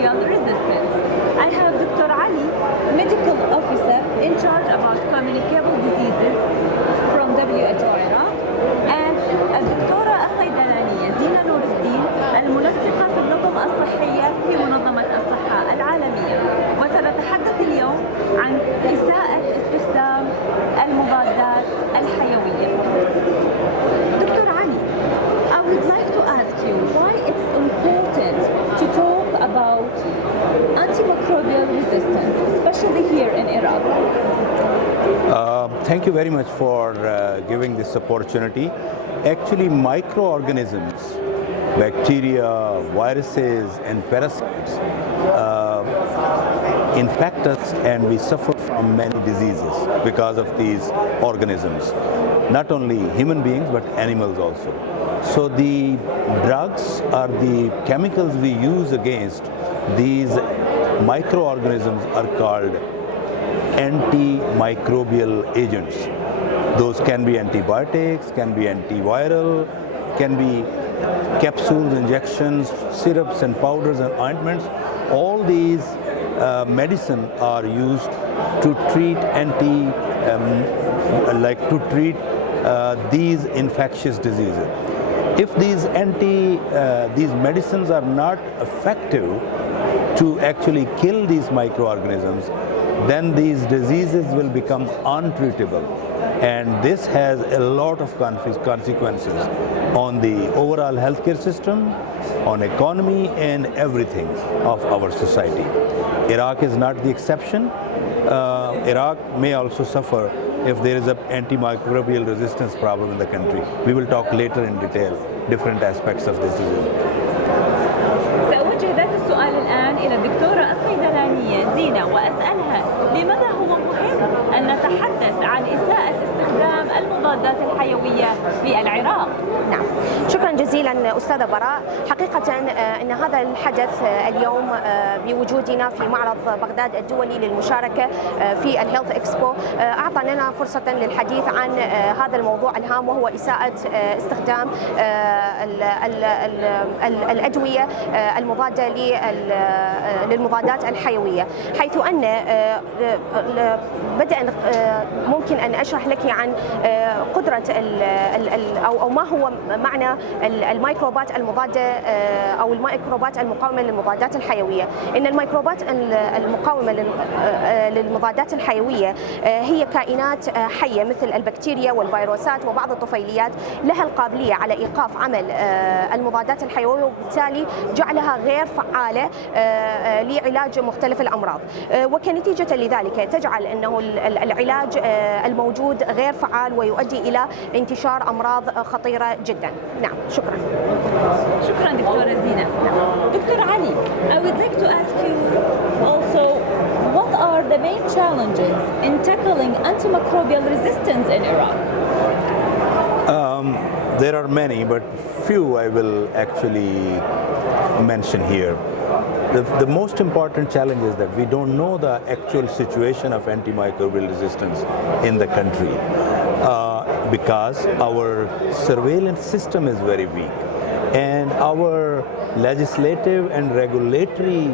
Antimicrobial Resistance. I have Dr. Ali, Medical Officer in charge about communicable diseases from WHO Iraq, and الدكتورة الصيدلانية زينة نور الدين المنسقة في النظم الصحية في منظمة الصحة العالمية. وسنتحدث اليوم عن إساءة استخدام المضادات الحيوية. دكتور علي, I would like to ask you why it's important to talk about antimicrobial resistance, especially here in Iraq. Thank you very much for giving this opportunity. Actually, microorganisms, bacteria, viruses, and parasites infect us, and we suffer from many diseases because of these organisms. Not only human beings, but animals also. So the drugs or the chemicals we use against these microorganisms are called antimicrobial agents. Those can be antibiotics, can be antiviral, can be capsules, injections, syrups and powders and ointments. All these medicine are used to treat these infectious diseases. If these medicines are not effective to actually kill these microorganisms, then these diseases will become untreatable. And this has a lot of consequences on the overall healthcare system, on economy, and everything of our society. Iraq is not the exception. Iraq may also suffer if there is an antimicrobial resistance problem in the country. We will talk later in detail different aspects of this disease. سأوجه ذات السؤال الآن إلى الدكتورة الصيدلانية زينة وأسألها لماذا هو مهم أن نتحدث عن إساءة استخدام المضادات الحيوية في العراق؟ نعم، شكرا جزيلا أستاذة براء. حقيقة أن هذا الحدث اليوم بوجودنا في معرض بغداد الدولي للمشاركة في الهيلث اكسبو أعطى لنا فرصة للحديث عن هذا الموضوع الهام، وهو إساءة استخدام الأدوية المضادة للمضادات الحيوية، حيث أن بدءا ممكن أن أشرح لك عن قدرة أو ما هو معنى الميكروبات المضادة أو الميكروبات المقاومة للمضادات الحيوية. إن الميكروبات المقاومة للمضادات الحيوية هي كائنات حية مثل البكتيريا والفيروسات وبعض الطفيليات، لها القابلية على إيقاف عمل المضادات الحيوية، وبالتالي جعلها غير فعالة لعلاج مختلف الأمراض، وكنتيجة لذلك تجعل أنه العلاج الموجود غير فعال ويؤدي إلى انتشار أمراض خطيرة جدا. نعم، شكرا. شكرا دكتورة زينة. دكتور علي, I would like to ask you also, what are the main challenges in tackling antimicrobial resistance in Iraq? There are many, but few I will actually mention here. The most important challenge is that we don't know the actual situation of antimicrobial resistance in the country because our surveillance system is very weak and our legislative and regulatory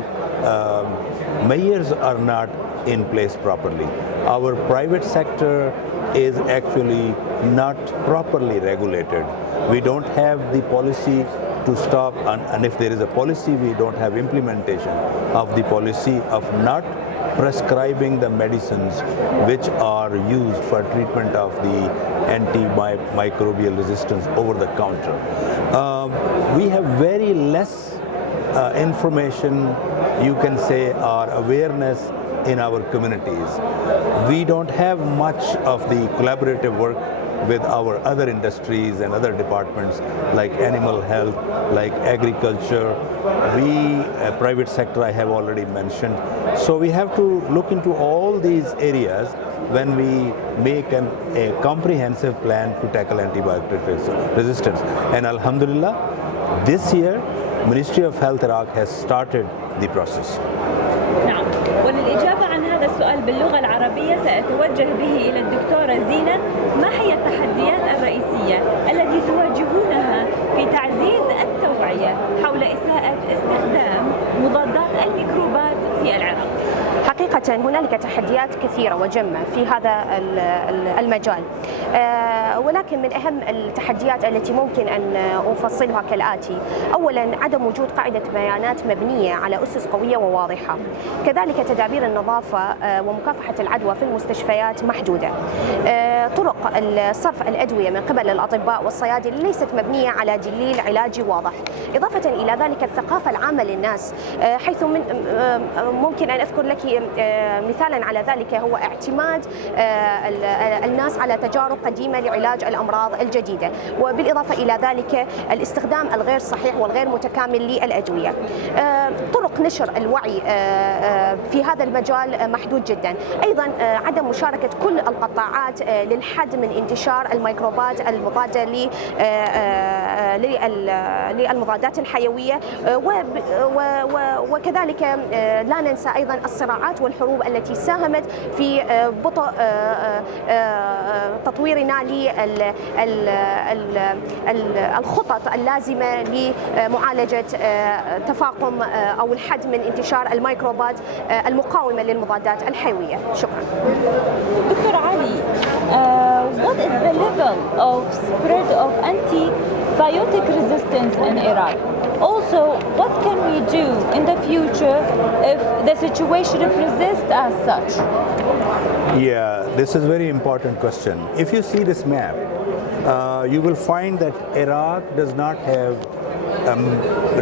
measures are not in place properly. Our private sector is actually not properly regulated. We don't have the policy to stop, and if there is a policy, we don't have implementation of the policy of not prescribing the medicines which are used for treatment of the antimicrobial resistance over the counter. We have very less information, you can say, or awareness in our communities. We don't have much of the collaborative work with our other industries and other departments like animal health, like agriculture, private sector I have already mentioned. So we have to look into all these areas when we make a comprehensive plan to tackle antibiotic resistance. And Alhamdulillah, this year, Ministry of Health Iraq has started the process. نعم، وللإجابة عن هذا السؤال باللغة العربية سأتوجه به إلى الدكتورة زينة. ما هي التحديات الرئيسية التي تواجهونها في تعزيز التوعية حول إساءة استخدام مضادات حقيقة هنالك تحديات كثيرة وجمة في هذا المجال، ولكن من أهم التحديات التي ممكن أن أفصلها كالآتي: أولا عدم وجود قاعدة بيانات مبنية على أسس قوية وواضحة، كذلك تدابير النظافة ومكافحة العدوى في المستشفيات محدودة، طرق صرف الأدوية من قبل الأطباء والصيادلة ليست مبنية على دليل علاجي واضح، إضافة إلى ذلك الثقافة العامة للناس، حيث ممكن أن أذكر لك مثالا على ذلك هو اعتماد الناس على تجارب قديمة لعلاج الأمراض الجديدة، وبالإضافة إلى ذلك الاستخدام الغير صحيح والغير متكامل للأدوية. طرق نشر الوعي في هذا المجال محدود جدا، أيضا عدم مشاركة كل القطاعات للحد من انتشار الميكروبات المضادة للمضادات الحيوية، وكذلك لا ننسى أيضا الصراعات والحروب التي ساهمت في بطء تطويرنا للخطط اللازمة لمعالجة تفاقم أو الحد من انتشار الميكروبات المقاومة للمضادات الحيوية. شكرا. دكتور علي, what is the level of spread of antibiotic resistance in Iraq? Also, what can we do in the future if the situation persists as such? Yeah, this is a very important question. If you see this map, you will find that Iraq does not have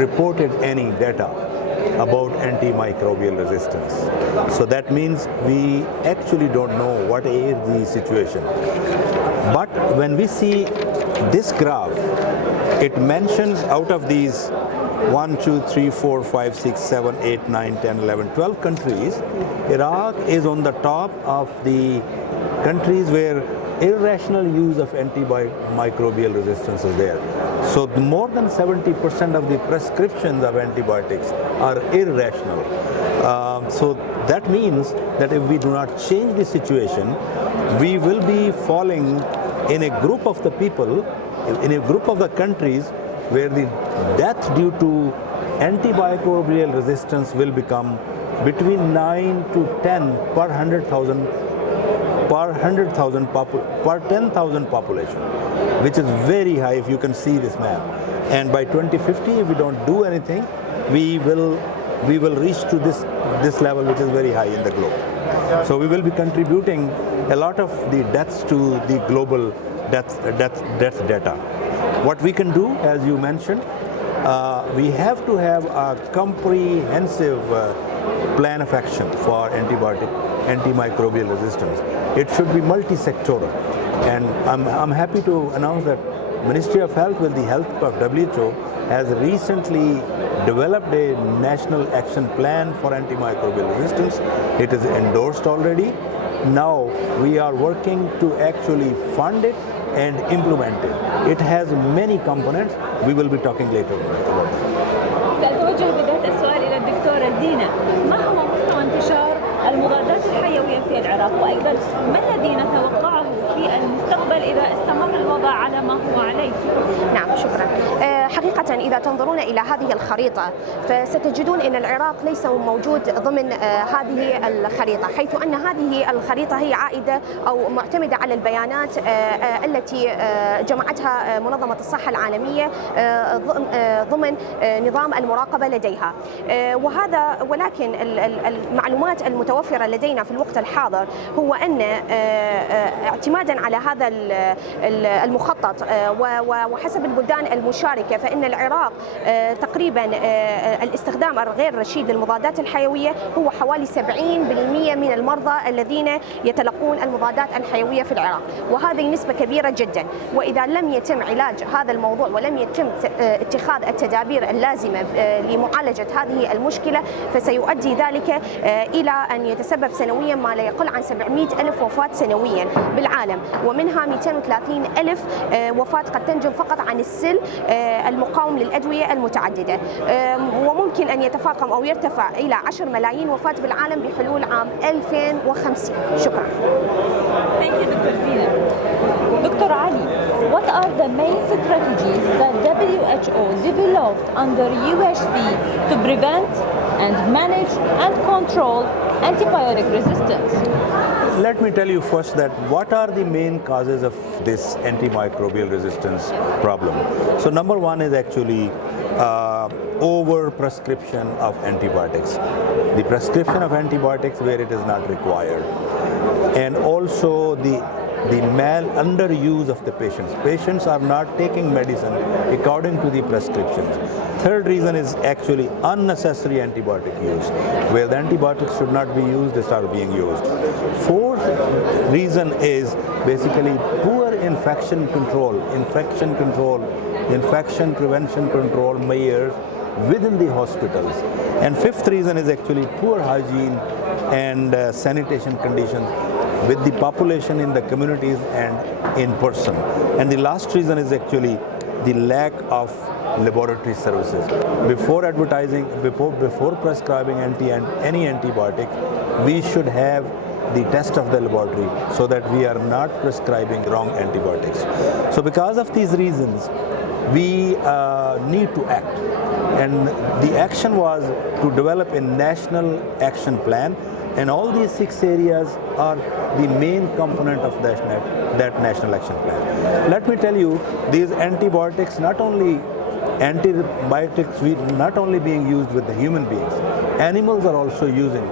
reported any data about antimicrobial resistance. So that means we actually don't know what is the situation. But when we see this graph, it mentions out of these 1, 2, 3, 4, 5, 6, 7, 8, 9, 10, 11, 12 countries, Iraq is on the top of the countries where irrational use of antimicrobial resistance is there. So more than 70% of the prescriptions of antibiotics are irrational. So that means that if we do not change the situation, we will be falling in a group of the people, in a group of the countries where the death due to antimicrobial resistance will become between 9 to 10 per 100,000 per 10,000 population, which is very high if you can see this map. And by 2050, if we don't do anything, we will reach to this level, which is very high in the globe. So we will be contributing a lot of the deaths to the global death data. What we can do, as you mentioned, we have to have a comprehensive plan of action for antimicrobial resistance. It should be multi-sectoral, and I'm happy to announce that Ministry of Health, with the help of WHO, has recently developed a national action plan for antimicrobial resistance. It is endorsed already. Now we are working to actually fund it and implement it. It has many components. We will be talking later about it. سأتوجه بذات السؤال إلى الدكتورة زينة. ما هو مستوى انتشار المضادات الحيوية في العراق؟ وأيضا ما الذي نتوقعه في المستقبل إذا استمر الوضع على ما هو عليه؟ نعم، شكرا. حقيقة إذا تنظرون إلى هذه الخريطة فستجدون أن العراق ليس موجود ضمن هذه الخريطة، حيث أن هذه الخريطة هي عائدة أو معتمدة على البيانات التي جمعتها منظمة الصحة العالمية ضمن نظام المراقبة لديها. ولكن المعلومات المتوفرة لدينا في الوقت الحاضر هو أن اعتمادا على هذا المخطط وحسب البلدان المشاركة، فإن العراق تقريبا الاستخدام الغير رشيد للمضادات الحيوية هو حوالي 70% من المرضى الذين يتلقون المضادات الحيوية في العراق، وهذه نسبة كبيرة جدا. وإذا لم يتم علاج هذا الموضوع ولم يتم اتخاذ التدابير اللازمة لمعالجة هذه المشكلة، فسيؤدي ذلك إلى أن يتسبب سنويا ما لا يقل عن 700,000 وفاة سنويا بالعالم، ومنها 230,000 وفاة قد تنجم فقط عن السل المقاوم للأدوية المتعددة، وممكن أن يتفاقم أو يرتفع إلى 10 ملايين وفاة بالعالم بحلول عام 2050. شكرا. Thank you, Dr. Zina. Dr. Ali, what are the main strategies that WHO developed under UHC to prevent and manage and control antibiotic resistance? Let me tell you first that what are the main causes of this antimicrobial resistance problem. So number one is actually over prescription of antibiotics. The prescription of antibiotics where it is not required. And also the underuse of the patients. Patients are not taking medicine according to the prescriptions. Third reason is actually unnecessary antibiotic use. Where the antibiotics should not be used, they start being used. Fourth reason is basically poor infection prevention control measures within the hospitals. And fifth reason is actually poor hygiene and sanitation conditions with the population in the communities and in person. And the last reason is actually the lack of laboratory services. Before prescribing any antibiotic, we should have the test of the laboratory so that we are not prescribing wrong antibiotics. So because of these reasons, we need to act. And the action was to develop a national action plan, and all these 6 areas are the main component of that national action plan. Let me tell you, these antibiotics not only being used with the human beings, animals are also using,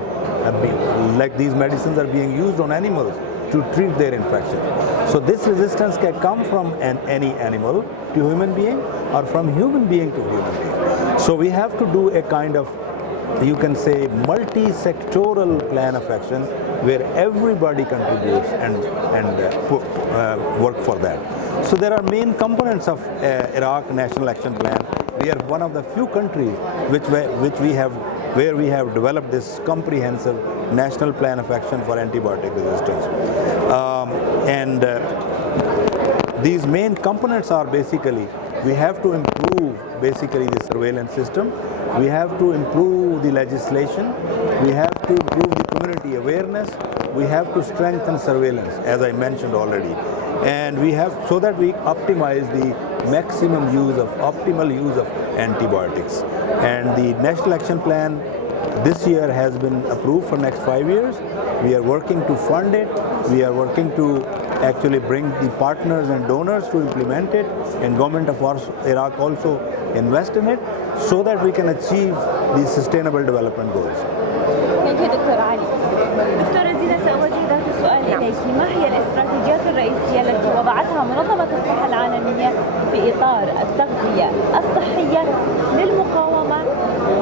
like these medicines are being used on animals to treat their infection. So this resistance can come from any animal to human being or from human being to human being. So we have to do a kind of, you can say, multi-sectoral plan of action where everybody contributes and work for that. So there are main components of Iraq National Action Plan. We are one of the few countries where we have developed this comprehensive national plan of action for antibiotic resistance. These main components are basically, we have to improve basically the surveillance system. We have to improve the legislation. We have to improve the community awareness. We have to strengthen surveillance, as I mentioned already. And we have, so that we optimize the optimal use of antibiotics. And the National Action Plan this year has been approved for next 5 years. We are working to fund it. We are working to actually bring the partners and donors to implement it, and government of Iraq also invest in it, so that we can achieve the sustainable development goals. Thank you, Dr. Ali. دكتورة زينة، سأوجه ذات السؤال إليك. ما هي الاستراتيجيات الرئيسية التي وضعتها منظمة الصحة العالمية في إطار التغذية الصحية للمقاومة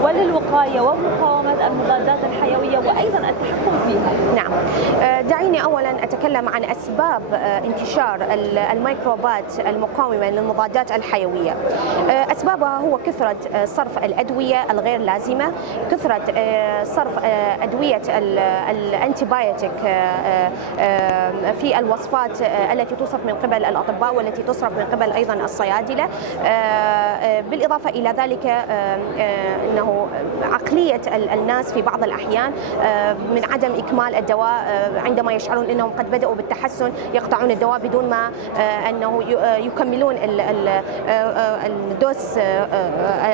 وللوقاية ومقاومة المضادات الحيوية وأيضا التحكم فيها؟ نعم، دعيني أولا أتكلم عن أسباب انتشار الميكروبات المقاومة للمضادات الحيوية. أسبابها هو كثرة صرف الأدوية الغير لازمة، كثرة صرف أدوية الأنتيبيوتيك في الوصفات التي تصرف من قبل الأطباء والتي تصرف من قبل أيضا الصيادلة. بالإضافة إلى ذلك أنه عقلية الناس في بعض الأحيان من عدم إكمال الدواء، عندما يشعرون أنهم قد بدأوا بالتحسن يقطعون الدواء بدون ما أنه يكملون الدوز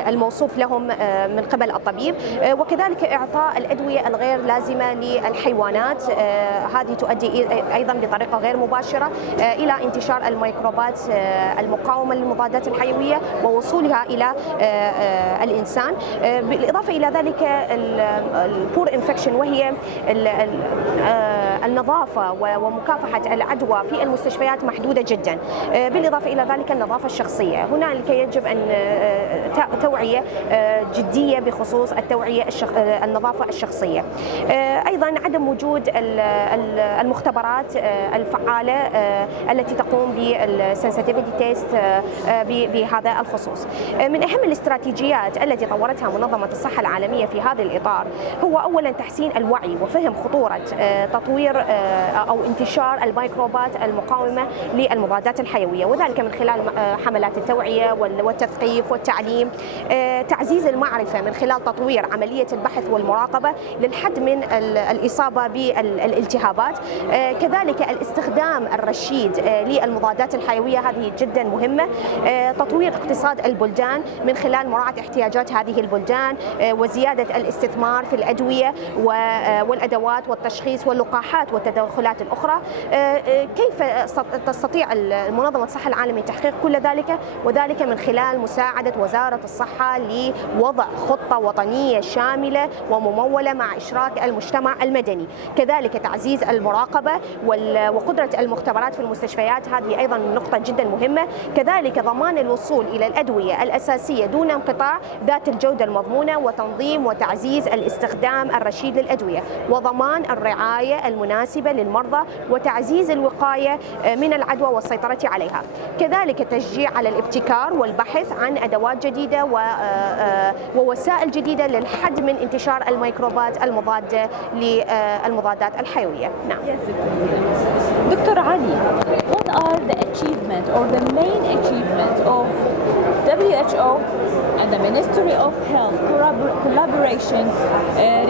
الموصوف لهم من قبل الطبيب. وكذلك إعطاء الأدوية الغير لازمة للحيوانات، هذه تؤدي أيضا بطريقة غير مباشرة إلى انتشار الميكروبات المقاومة للمضادات الحيوية ووصولها إلى الإنسان. بالإضافة إلى ذلك البور انفكشن، وهي النظافة ومكافحة العدوى في المستشفيات محدودة جدا. بالإضافة إلى ذلك النظافة الشخصية، هنالك يجب أن توعية جدية بخصوص النظافة الشخصية. أيضا عدم وجود المختبرات الفعالة التي تقوم بالسنسيتيفيتي تيست بهذا الخصوص. من أهم الاستراتيجيات التي طورتها منظمة الصحة العالمية في هذا الإطار هو أولا تحسين الوعي وفهم خطورة تطوير أو انتشار الميكروبات المقاومة للمضادات الحيوية، وذلك من خلال حملات التوعية والتثقيف والتعليم، تعزيز المعرفة من خلال تطوير عملية البحث والمراقبة للحد من الإصابة بالالتهابات، كذلك الاستخدام الرشيد للمضادات الحيوية، هذه جدا مهمة، تطوير اقتصاد البلدان من خلال مراعاة احتياجات هذه البلدان وزيادة الاستثمار الاستثمار في الأدوية والأدوات والتشخيص واللقاحات والتدخلات الأخرى. كيف تستطيع منظمة الصحة العالمية تحقيق كل ذلك؟ وذلك من خلال مساعدة وزارة الصحة لوضع خطة وطنية شاملة وممولة مع إشراك المجتمع المدني. كذلك تعزيز المراقبة وقدرة المختبرات في المستشفيات، هذه أيضا نقطة جدا مهمة. كذلك ضمان الوصول إلى الأدوية الأساسية دون انقطاع ذات الجودة المضمونة، وتنظيم وتعزيز الاستخدام الرشيد للأدوية، وضمان الرعاية المناسبة للمرضى، وتعزيز الوقاية من العدوى والسيطرة عليها. كذلك التشجيع على الابتكار والبحث عن أدوات جديدة ووسائل جديدة للحد من انتشار الميكروبات المضادة للمضادات الحيوية. نعم. دكتور علي, what are the achievements or the main achievements of WHO and the Ministry of Health collaboration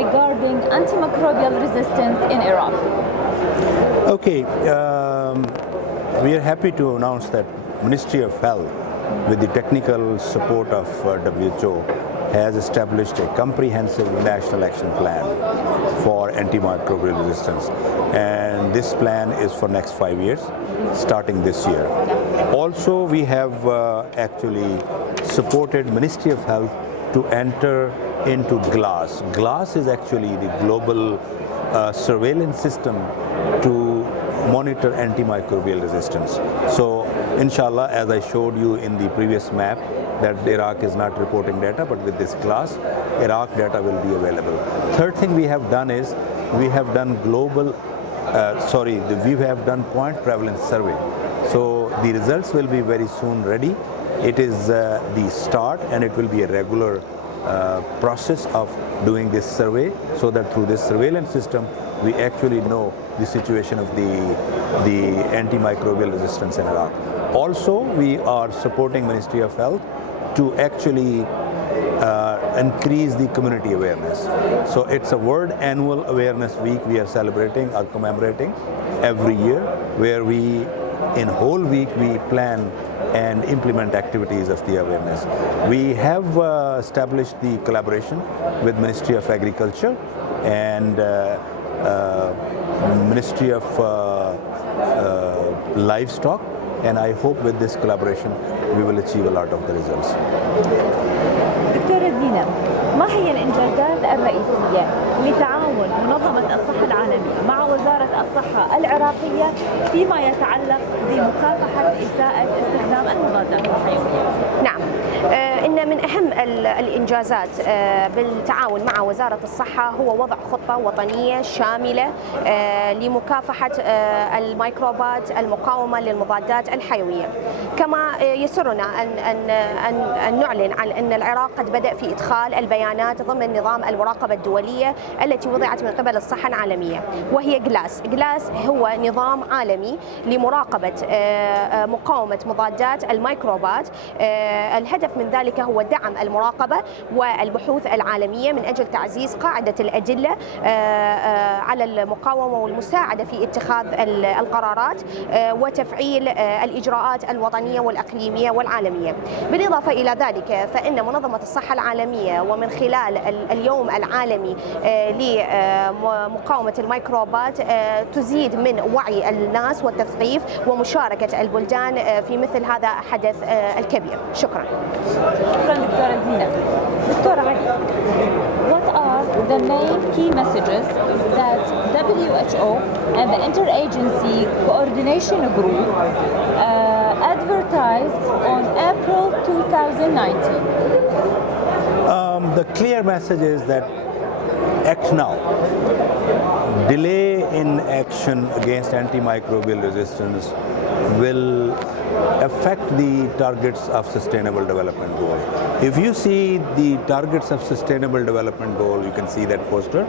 regarding antimicrobial resistance in Iraq? Okay, we are happy to announce that Ministry of Health, with the technical support of WHO, has established a comprehensive national action plan for antimicrobial resistance, and this plan is for next 5 years starting this year. Also, we have actually supported Ministry of Health to enter into GLASS. GLASS is actually the global surveillance system to monitor antimicrobial resistance. So inshallah, as I showed you in the previous map, that Iraq is not reporting data, but with this GLASS, Iraq data will be available. Third thing we have done is we have done we have done point prevalence survey. So the results will be very soon ready. It is the start, and it will be a regular process of doing this survey, so that through this surveillance system we actually know the situation of the antimicrobial resistance in Iraq. Also, we are supporting Ministry of Health to actually increase the community awareness. So it's a World Annual Awareness Week we are celebrating or commemorating every year, where in whole week we plan and implement activities of the awareness. We have established the collaboration with Ministry of Agriculture and Ministry of Livestock, and I hope with this collaboration we will achieve a lot of the results. دكتورة زينب, ما هي الإنجازات الرئيسية لتعاون منظمة الصحة العالمية مع وزارة الصحة العراقية فيما يتعلق بمكافحة إساءة استخدام المضادات الحيوية؟ نعم، إن من أهم الإنجازات بالتعاون مع وزارة الصحة هو وضع خطة وطنية شاملة لمكافحة الميكروبات المقاومة للمضادات الحيوية. كما يسرنا أن نعلن عن أن العراق قد بدأ في إدخال البيانات ضمن نظام المراقبة الدولية التي وضعت من قبل الصحة العالمية، وهي GLASS. GLASS هو نظام عالمي لمراقبة مقاومة مضادات الميكروبات. الهدف من ذلك هو دعم المراقبة والبحوث العالمية من أجل تعزيز قاعدة الأدلة على المقاومة والمساعدة في اتخاذ القرارات وتفعيل الإجراءات الوطنية والإقليمية والعالمية. بالإضافة إلى ذلك، فإن منظمة الصحة العالمية ومن خلال اليوم العالمي لمقاومة الميكروبات تزيد من وعي الناس والتثقيف ومشاركة البلدان في مثل هذا الحدث الكبير. شكرا. شكرا دكتورة زينب. دكتور علي, what are the main key messages that WHO and the Interagency Coordination Group advertised on April 2019? The clear message is that act now. Delay in action against antimicrobial resistance will affect the targets of Sustainable Development Goal. If you see the targets of Sustainable Development Goal, you can see that poster,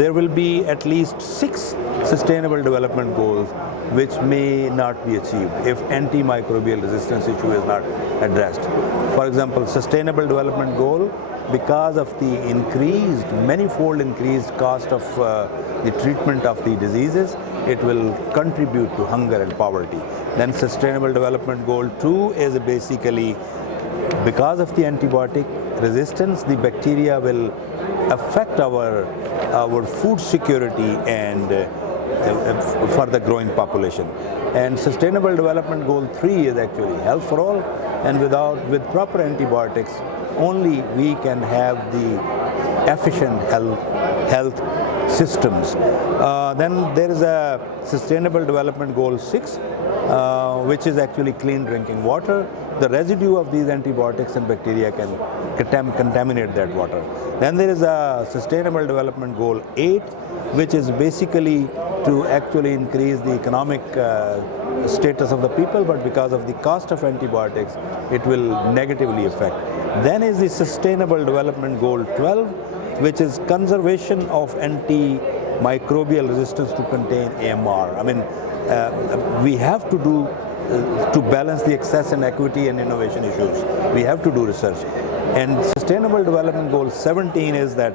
there will be at least 6 Sustainable Development Goals which may not be achieved if antimicrobial resistance issue is not addressed. For example, Sustainable Development Goal, because of the manifold increased cost of the treatment of the diseases, it will contribute to hunger and poverty. Then Sustainable Development Goal 2 is basically, because of the antibiotic resistance, the bacteria will affect our food security and for the growing population. And Sustainable Development Goal 3 is actually health for all, and with proper antibiotics, only we can have the efficient health systems. Then there is a Sustainable Development Goal 6, which is actually clean drinking water. The residue of these antibiotics and bacteria can contaminate that water. Then there is a Sustainable Development Goal 8, which is basically to actually increase the economic status of the people, but because of the cost of antibiotics, it will negatively affect. Then is the Sustainable Development Goal 12, which is conservation of antimicrobial resistance to contain AMR. I mean, we have to do to balance the access and equity and innovation issues. We have to do research. And Sustainable Development Goal 17 is that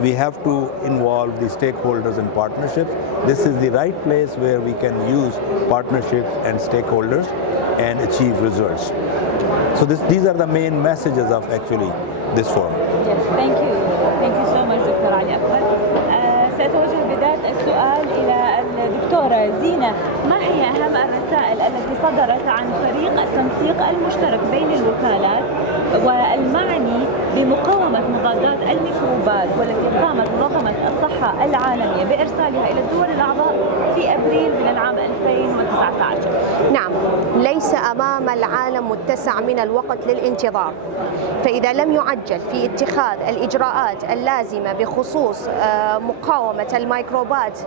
we have to involve the stakeholders in partnerships. This is the right place where we can use partnerships and stakeholders and achieve results. So these are the main messages of actually this forum. Yes, thank you. Thank you so much دكتور علي أكبر. سأتوجه بداية السؤال إلى الدكتورة زينة. ما هي أهم الرسائل التي صدرت عن فريق التنسيق المشترك بين الوكالات والمعني بمقاومة مضادات الميكروبات والتي قامت منظمة الصحة العالمية بإرسالها إلى الدول الأعضاء في أبريل من العام 2019؟ نعم، ليس أمام العالم متسع من الوقت للانتظار، فإذا لم يعجل في اتخاذ الإجراءات اللازمة بخصوص مقاومة الميكروبات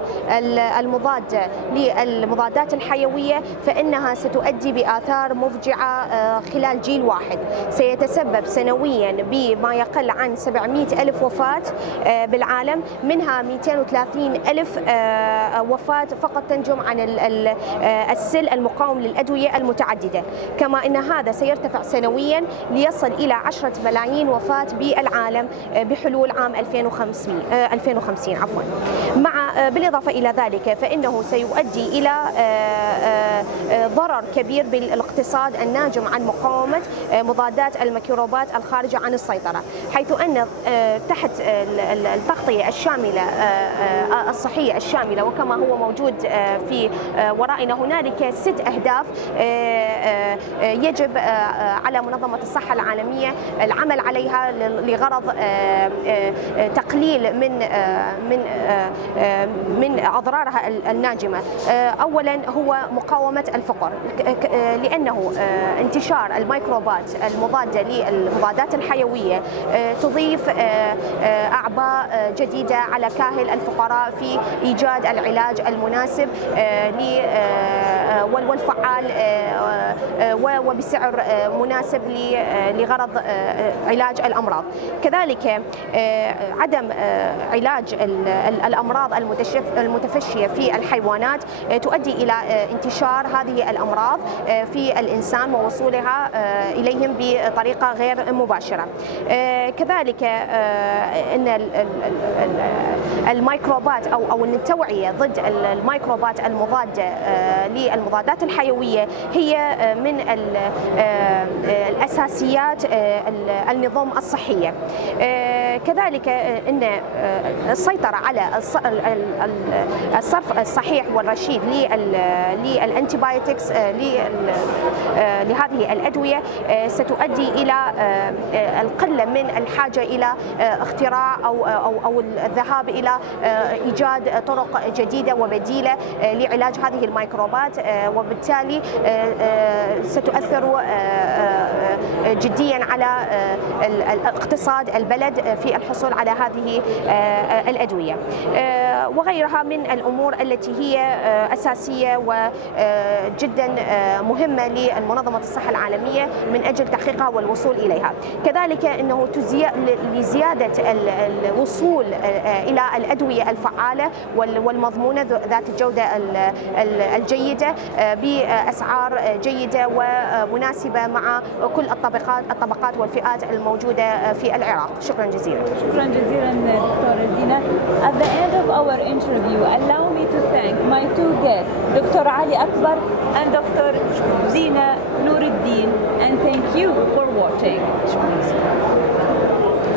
المضادة للمضادات الحيوية فإنها ستؤدي بآثار مفجعة خلال جيل واحد. سيتسبب سنويا بما يقل عن 700 ألف وفاة بالعالم، منها 230 ألف وفاة فقط تنجم عن السل المقاوم للأدوية المتعددة، كما أن هذا سيرتفع سنويا ليصل إلى 10 ملايين وفاة بالعالم بحلول عام 2050 عفوا. بالإضافة إلى ذلك فإنه سيؤدي إلى ضرر كبير بالاقتصاد الناجم عن مقاومة مضادات الميكروبات الخارجة عن السيطرة، حيث أن تحت التغطية الشاملة الصحية الشاملة وكما هو موجود في ورائنا هنالك 6 أهداف يجب على منظمة الصحة العالمية العمل عليها لغرض تقليل من أضرارها الناجمة. أولا هو مقاومة الفقر، لأنه انتشار الميكروبات المضادة للمضادات الحيوية تضيف أعباء جديدة على كاهل الفقراء في إيجاد العلاج المناسب والفعال وبسعر مناسب لغرض علاج الأمراض. كذلك عدم علاج الأمراض المتفشية في الحيوانات تؤدي إلى انتشار هذه الأمراض في الإنسان ووصولها إليهم بطريقة غير مباشرة. كذلك أن الميكروبات أو التوعية ضد الميكروبات المضادة للمضادات الحيوية هي من الأساسيات النظام الصحية. كذلك أن السيطرة على الصرف الصحيح والرشيد للأنتيبيوتكس لهذه الأدوية ستؤدي إلى القلة من الحاجة إلى اختراع أو الذهاب إلى إيجاد طرق جديدة وبديلة لعلاج هذه الميكروبات، وبالتالي ستؤثر جديا على اقتصاد البلد في الحصول على هذه الأدوية وغيرها من الأمور التي هي أساسية وجدا مهمة لمنظمة الصحة العالمية من أجل تحقيقها والوصول إليها. كذلك أنه لزيادة الوصول إلى الأدوية الفعالة والمضمونة ذات الجودة الجيدة بأسعار جيدة ومناسبة مع كل الطبقات والفئات الموجودة في العراق. شكرا جزيلا. شكرا جزيلا دكتورة زينة. At the end of our interview, allow me to thank my 2 guests, Dr. Ali Akbar and Dr. Zina Nuruddin, and thank you for watching.